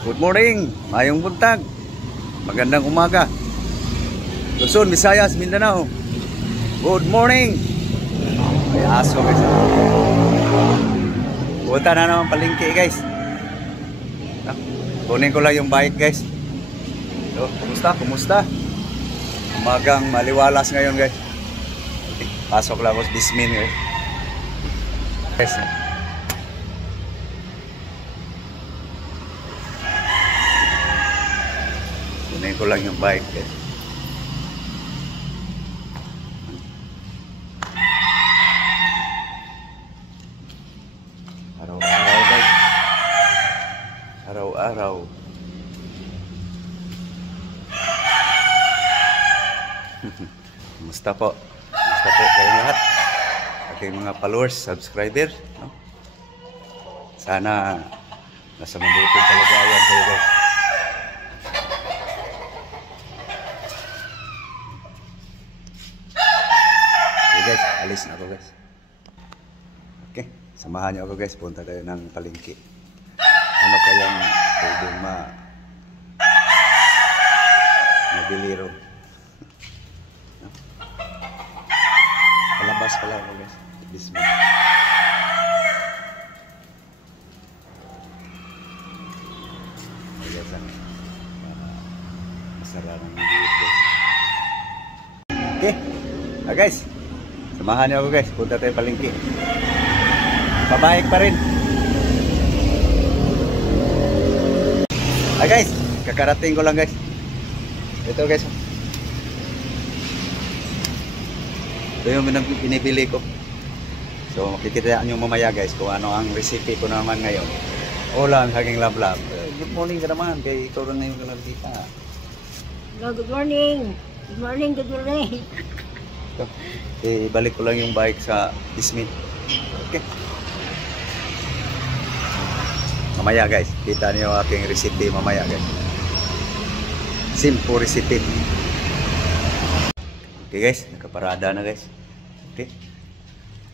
Good morning, mayong buntag, magandang umaga. Luzon, Visayas, Mindanao. Good morning. May aso guys. Punta na naman palengke guys. Kunin ko lang yung bike guys. So, kumusta? Umagang maliwalas ngayon guys. Pasok lang ako sa Bismin guys. Kunin ko lang yung bike guys. Araw-araw guys. Araw-araw. Kumusta po? Kumusta po kayong lahat? Aking mga followers, subscriber, no? Sana nasa mabuting kalagayan kayo guys. Okay guys, alis na ako guys. Okay, samahan niyo ako guys, punta tayo ng palengke. Ano kayang pwedeng mabili ro? Palabas pala ako guys. Bismillah. Ayan lang. Masarap ng video guys. Okay. Guys. Samahan niyo ako guys. Punta tayo palengke. Pabayag pa rin. Guys. Kakarating ko lang guys. Ito guys. Ito yung binibili ko. So makikita nyo mamaya guys kung ano ang recipe ko naman ngayon. Ulam, haging lablab. Good morning ka naman. Kaya ikaw rin ngayon ka nakita. Hello, good morning. Good morning, good morning. So, ibalik ko lang yung bike sa Bismin. Okay. Mamaya guys. Kita niyo aking recipe mamaya guys. Simple recipe. Okay guys, nakaparada na guys. Okay.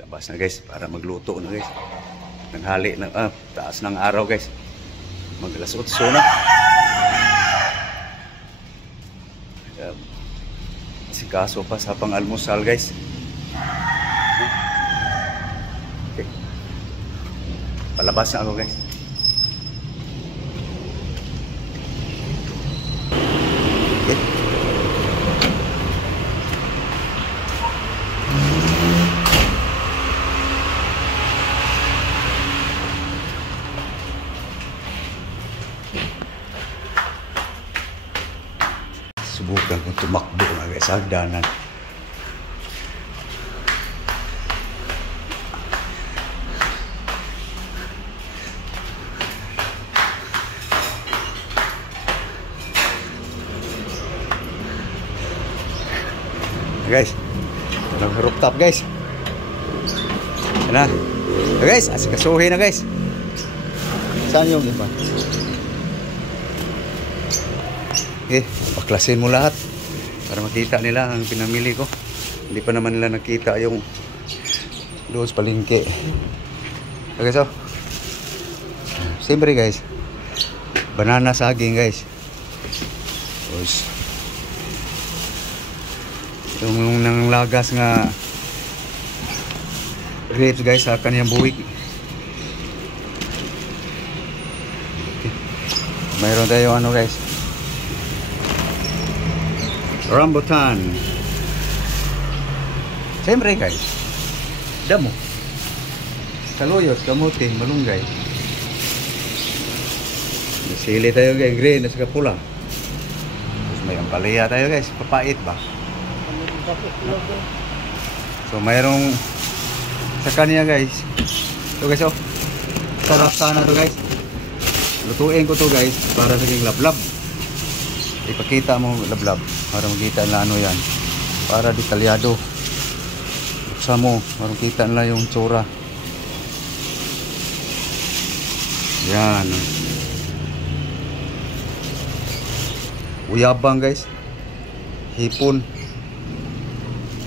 Labas na guys para magluto na guys. Nanghali na taas ng araw guys. Mag-alas 8 na. Sikaso pa sa pang-almusal guys. Okay. Palabas na ako guys. Okay. Subukan kong tumakbo na guys sa hagdanan. Guys, walang rooftop guys. Yan na. Guys, asikasuhin na guys. Saan yung iba? Okay, paklasin mo lahat para makita nila ang pinamili ko. Hindi pa naman nila nakita yung doon sa palengke. Okay, so siyempre guys, banana saging guys. Tapos yung nang lagas nga grapes guys sa kanyang buwig. Okay. Mayroon tayo ano guys, rambutan. Siyempre guys, damo, saluyot, kamuti, malunggay. Sili tayo guys, green at saka pula. Tapos may ampalaya tayo guys, papait ba? So mayroong sa kanya guys. So guys, oh, sarap sana to guys. Lutuin ko to guys para saging lablab. Ipakita mo lablab para makita nila ano yan, para detalyado. Buksan mo para makita nila yung tsura. Yan. Uyabang guys, hipon.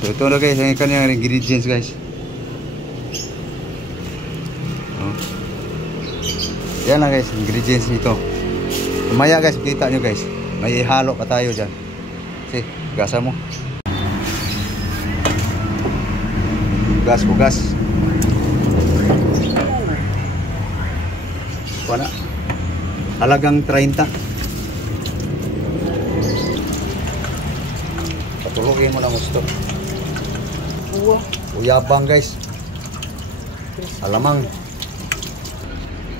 So ito na guys ang kanyang ingredients guys. Yan na guys, ingredients nito. Mamaya guys, kita nyo guys. May ihalo pa tayo dyan. Kasi, gasa mo. Hugas. Wala. Halagang 30. Patulogin mo lang gusto. Uyabang guys. Alamang.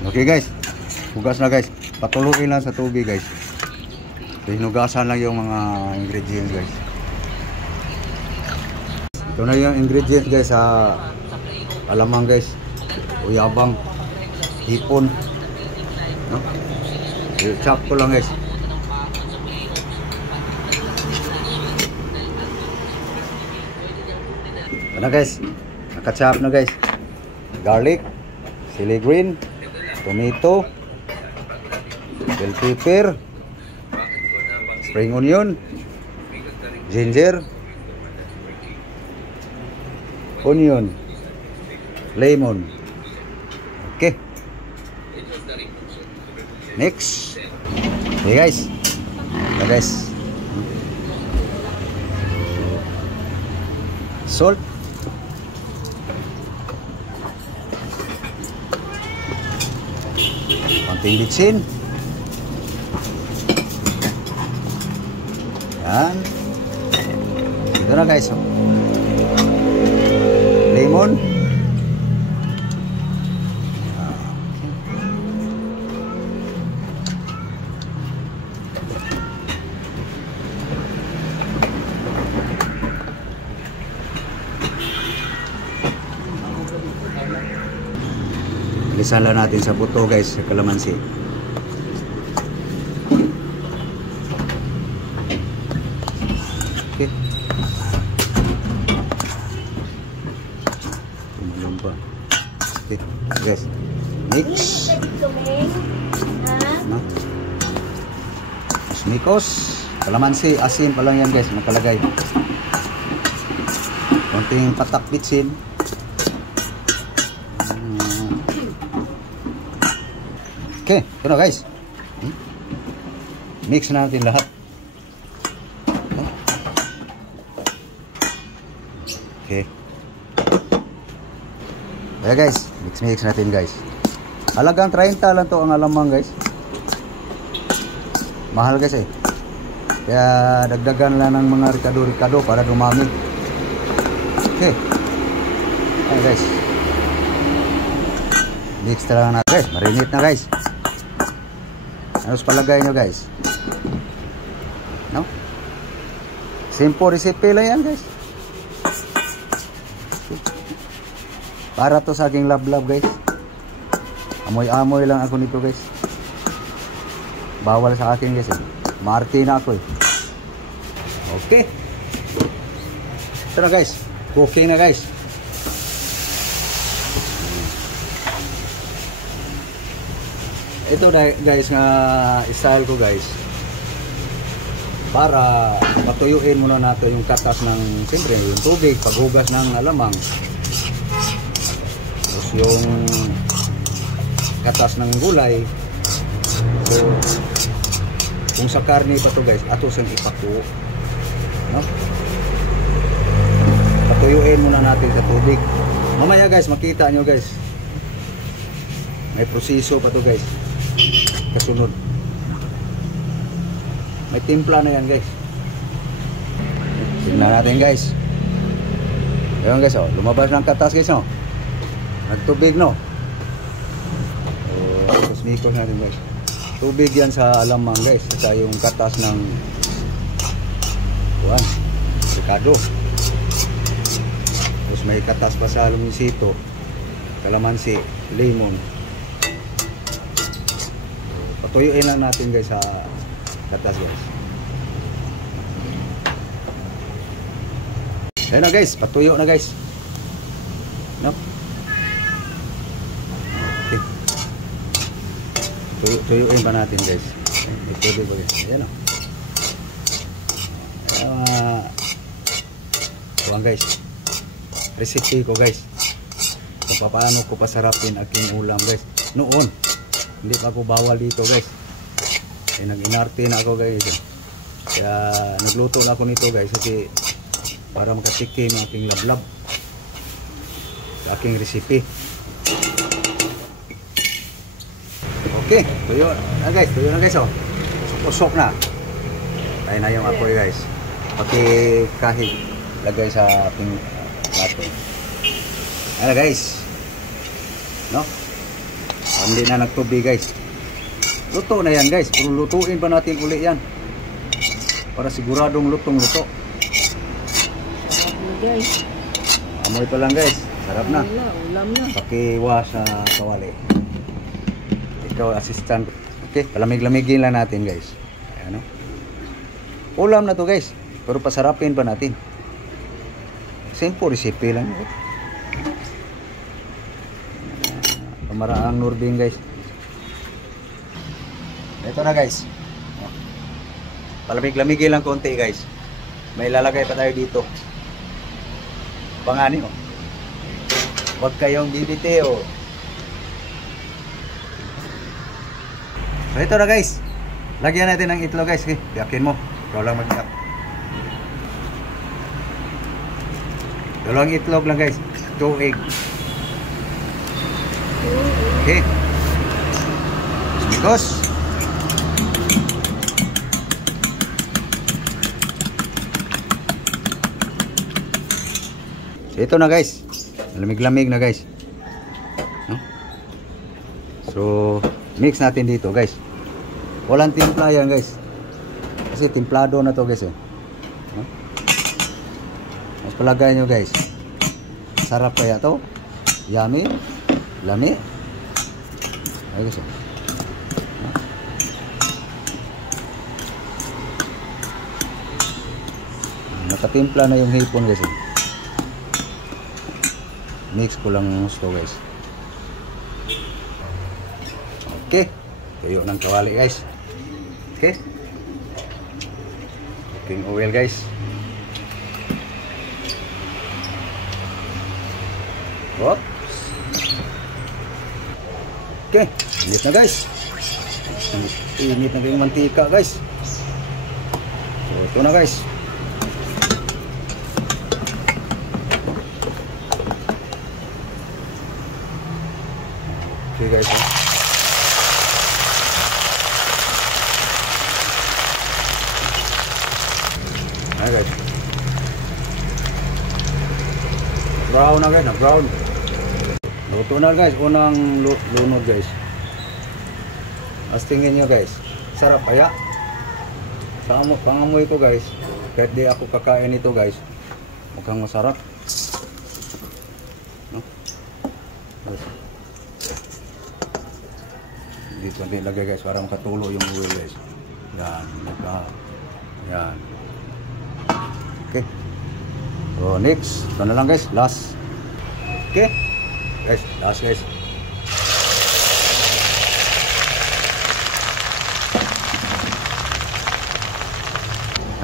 Okay guys. Hugas na guys. Patulogin lang sa tubig guys. Hinugasan lang yung mga ingredients guys. Ito na yung ingredients guys sa alamang guys. Uyabang. Hipon. No? I-chop ko lang guys. Ano guys? Naka-chop na guys. Garlic, chili green, tomato, bell pepper, spring onion, ginger, onion, lemon. Okay. Next. Okay guys. Okay guys. Salt. Konting bitsin. Yan. Ito na guys. Lemon. Lisala natin sa buto guys, sa kalamansi. Okay. Tumalong pa. Okay, guys. Mix. No? Mikos. Kalamansi, asin pa lang yan guys, nakalagay. Konting patak bitsin. Okay, ito na guys. Mix natin lahat. Okay. Ayan guys, mix natin guys. Halagang 30 lang to ang alamang guys. Mahal guys eh. Kaya dagdagan lang ng mga rikado para dumami. Okay. Ayan guys. Mix lang na guys, marinate na guys. Ano palagay nyo guys? No? Simple recipe lang yan guys. Para to sa aking love guys. Amoy lang ako nito guys. Bawal sa akin guys eh. Maarte na ako eh. Okay. Ito na guys. Cooking na guys. Ito na guys nga style ko guys. Para matuyuin muna natin yung katas ng siyempre yung tubig, paghugas ng alamang. Tapos yung katas ng gulay. So kung sa karne pa to guys, ato siyang ipakuo. No? Patuyuin muna natin sa tubig. Mamaya guys, makita nyo guys. May proseso pa to guys. Kasunod. May timpla na yan guys. Tingnan natin guys. Ayan guys, oh, lumabas ng katas guys, no? Nagtubig, no? Tapos mikos natin guys. Tubig yan sa alamang guys. Sa yung katas ng kuwan, ricado. Tapos may katas pa sa lumisito, kalamansi, lemon. Patuyuin lang natin guys sa katas guys. Ayan na guys, patuyo na guys. No? Okay. Tuyuin pa natin guys. May tubig ba guys? Ayan o. Ayan guys. Recipe ko guys. Kung paano ko pasarapin aking ulam guys. Noon. Hindi pa ako bawal dito guys. nag-inarte na ako guys. Kaya nagluto na ako nito guys kasi para makatikim ang aking lablab sa aking recipe. Okay, tuyo na guys, oh. Usok na. Tayo na yung apoy guys. Pati kahig lagay sa ating plato. Ayan guys. No? Hindi na nagtubig guys. Luto na yan guys. Pero lutuin pa natin uli yan. Para siguradong lutong-luto. Sarap na guys. Amoy pa lang guys. Sarap na. Ulam na. Pakiwa sa kawali. Ikaw assistant. Okay, palamig-lamigin lang natin guys. Ayan, no? Ulam na to guys. Pero pasarapin pa natin. Simple recipe lang. Pamaraang Nordin guys. Ito na guys. Palamig-lamigin lang konti guys. May lalagay pa tayo dito. Pangani oh. Huwag kayong bibitiw. So ito na guys. Lagyan natin ng itlog guys. Okay, yakin mo. Ikaw lang mag-iyak. Dalawang itlog lang guys. 2 egg. Okay. Because so, ito na guys. Lamig-lamig na guys. No? So mix natin dito guys. Walang timpla yan guys. Kasi timplado na to guys eh. No? Mas palagay nyo guys. Sarap kaya to. Yummy. Lami. Ay guys eh. No? Nakatimpla na yung hipon guys eh. Mix ko lang gusto guys. Okay. Tuyo ng kawali guys. Okay. Cooking oil guys. Oops. Okay. Init na guys. Init na yung mantika guys. So ito na guys. Okay guys. Ayan guys. Brown na guys, na brown. Luto na guys, unang lunod guys. As tingin nyo guys, sarap kaya. Sa pangamoy ko guys, kahit di ako kakain ito guys, mukhang masarap. No? Dito natin ilagay guys para makatulo yung oil guys. Yan, yan. Okay. So next, ito na lang guys, last. Okay. Guys, last guys.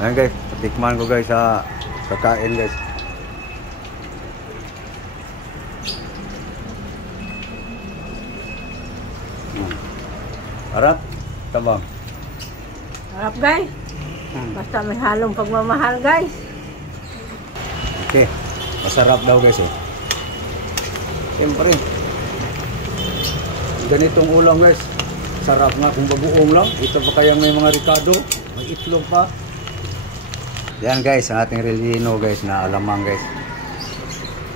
Ayan guys, patikman ko guys sa kakain guys. Harap, tabang. Sarap guys. Basta may halong pagmamahal guys. Okay, masarap daw guys eh. Siyempre, ganitong ulam guys, sarap nga kung bagoong lang. Ito pa kayang may mga ricado, may itlog pa. Yan guys, ang ating relino guys na alamang guys.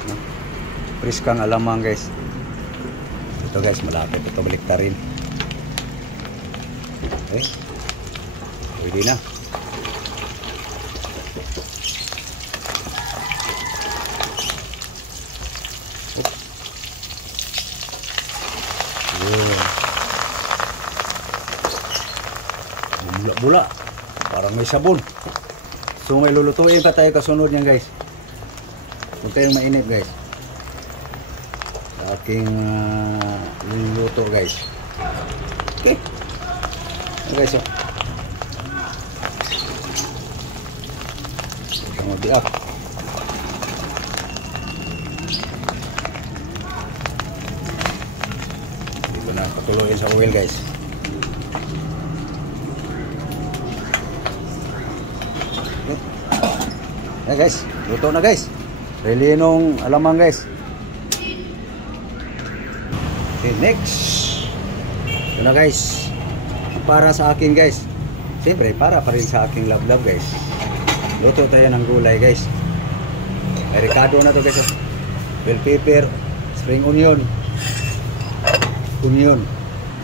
No? Priskang alamang guys. Ito guys, malapit ito baliktarin. Okay, pwede na. Bula-bula, parang may sabon. So may lulutuin pa tayo kasunod niyan guys. Huwag kayong mainit guys. Aking luluto guys. Okay. Okay so. Ang mabiak. Hindi ko na patuloyin sa oil guys. Ayan guys, luto na guys. Relinong alamang guys. Okay, next. Ito na guys. Para sa akin guys. Siyempre, para pa rin sa aking love guys. Luto tayo ng gulay guys. May ricado na to guys. Bell pepper, spring onion.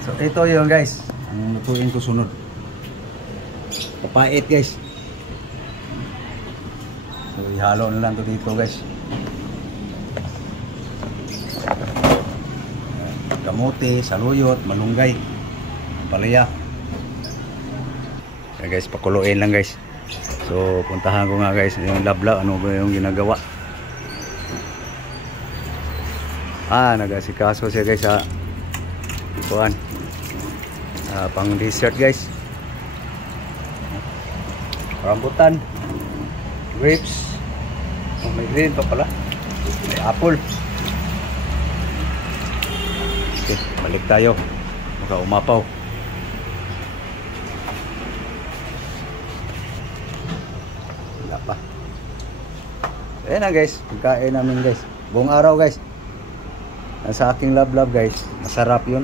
So ito yun guys. Ang lutuin ko sunod. Papait guys. So ihalo na lang to dito guys. Kamote, saluyot, malunggay, palaya. Okay guys, pakuluin lang guys. So puntahan ko nga guys yung lablab, ano ba yung ginagawa. Nagasikaso siya guys sa kuan. Pang dessert guys. Rambutan, grapes, may green pa pala, may apple. Okay, balik tayo. Baka umapaw. Wala pa. Ayan na guys, pagkain namin guys. Buong araw guys. Sa aking love guys. Masarap yun.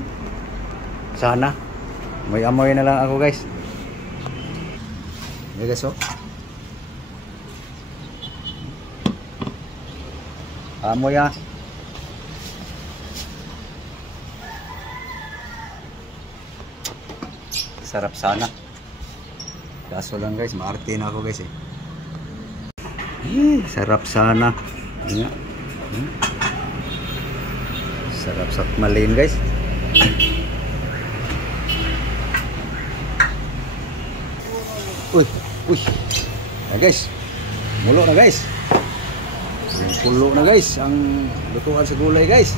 Sana. May amoy na lang ako guys. Ayan guys oh. Amoy ah. Sarap sana. Kaso lang guys, maarte na ako guys eh. Sarap sana. Sarap sa malin guys. Uy. Ayan guys. Mulo na guys. Pulo na guys ang lutuan sa gulay guys.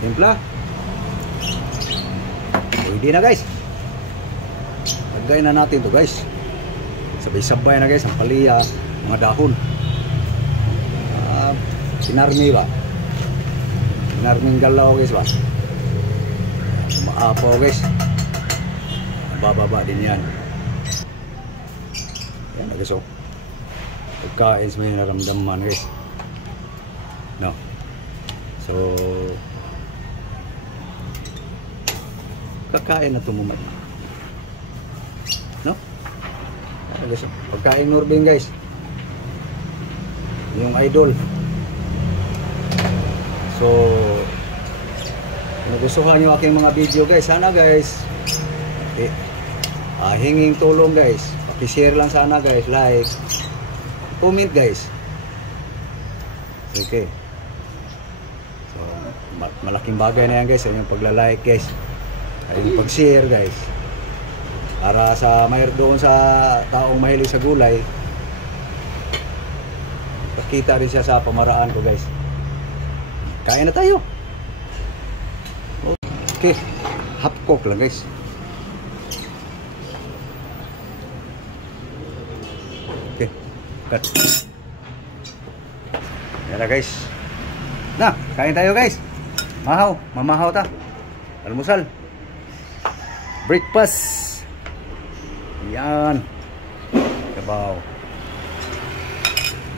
Timpla. Pwede na guys. Lagay na natin to guys. Sabay-sabay na guys ang palaya, mga dahon. Sinarmi ba? Sinarming galaw guys ba? Maapaw guys. Bababa din yan. Yan na guys oh. Pagkain sa may naramdaman guys. No. So kakain na tumumad. No? Pagkain Norbin guys. Yung idol. So kung nagustuhan nyo aking mga video guys, sana guys hinging tulong guys. Paki-share lang sana guys, like, comment guys. Okay. So malaking bagay na yan guys, yung pagla-like guys. Ay yung pag-share guys. Para sa doon sa taong mahilig sa gulay, pakita rin siya sa pamaraan ko guys. Kain na tayo. Okay, half cook lang guys. Okay, cut. Yan na guys. Na, kain tayo guys. Mamahaw ta. Almusal. Breakfast. Yan. Sabaw.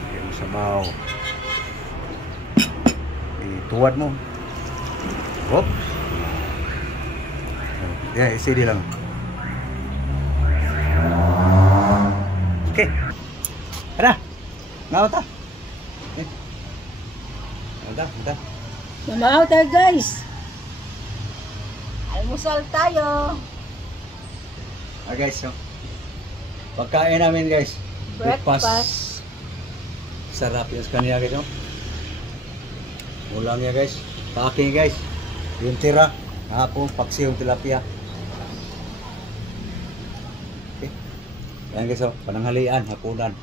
Yung sabaw. Tuwad mo. Hop. Ya, CD lang. Okay. Ada. Ngaw ta. Anta. Mamahaw tayo guys. Almusal tayo. Guys, so, pagkain namin guys. Breakfast. Sarap yung kanya guys. Ulam niya guys. Paki guys. Yung tira. Hapon, paksiyong tilapia. Okay. Yan guys, oh, pananghalian, hapunan.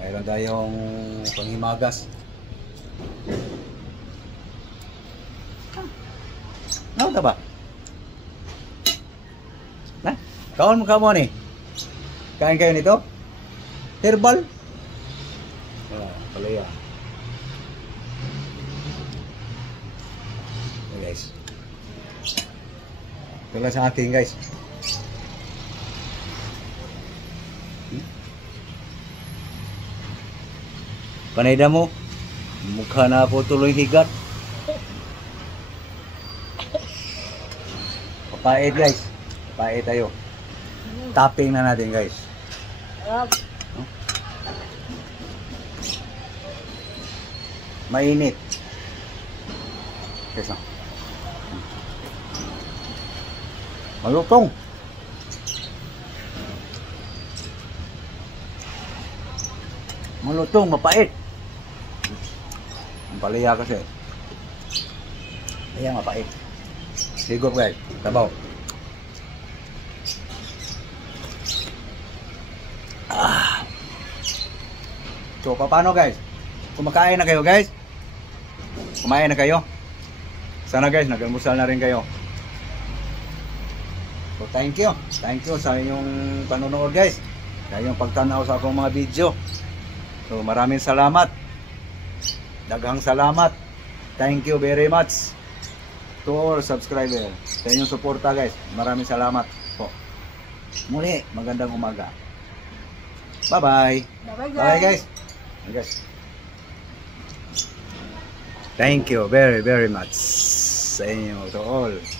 Mayroon tayong panghimagas. Ano ta ba? Na? Kaon mo ka mo ni? Kain kayo nito? Herbal? Palaya. Guys. Ito lang sa akin guys. Panayda mo. Mukha na po tuloy higat. Papait guys. Papait tayo. Tapping na natin guys. Sarap. Mainit. Guys, malutong. Malutong, mapait. Ang palaya kasi. Ayan, mapait. Higop guys, tabaw. So, paano guys? Kumakain na kayo guys? Kumain na kayo? Sana guys, nag-almusal na rin kayo. So, thank you. Thank you sa inyong panonood guys. Sa inyong pagtanaw sa akong mga video. So, maraming salamat. Daghang salamat. Thank you very much to all subscribers. Sa inyong suporta guys. Maraming salamat po. Muli, magandang umaga. Bye-bye. Bye-bye, Bye guys. Bye guys. Thank you very much sa inyo to all.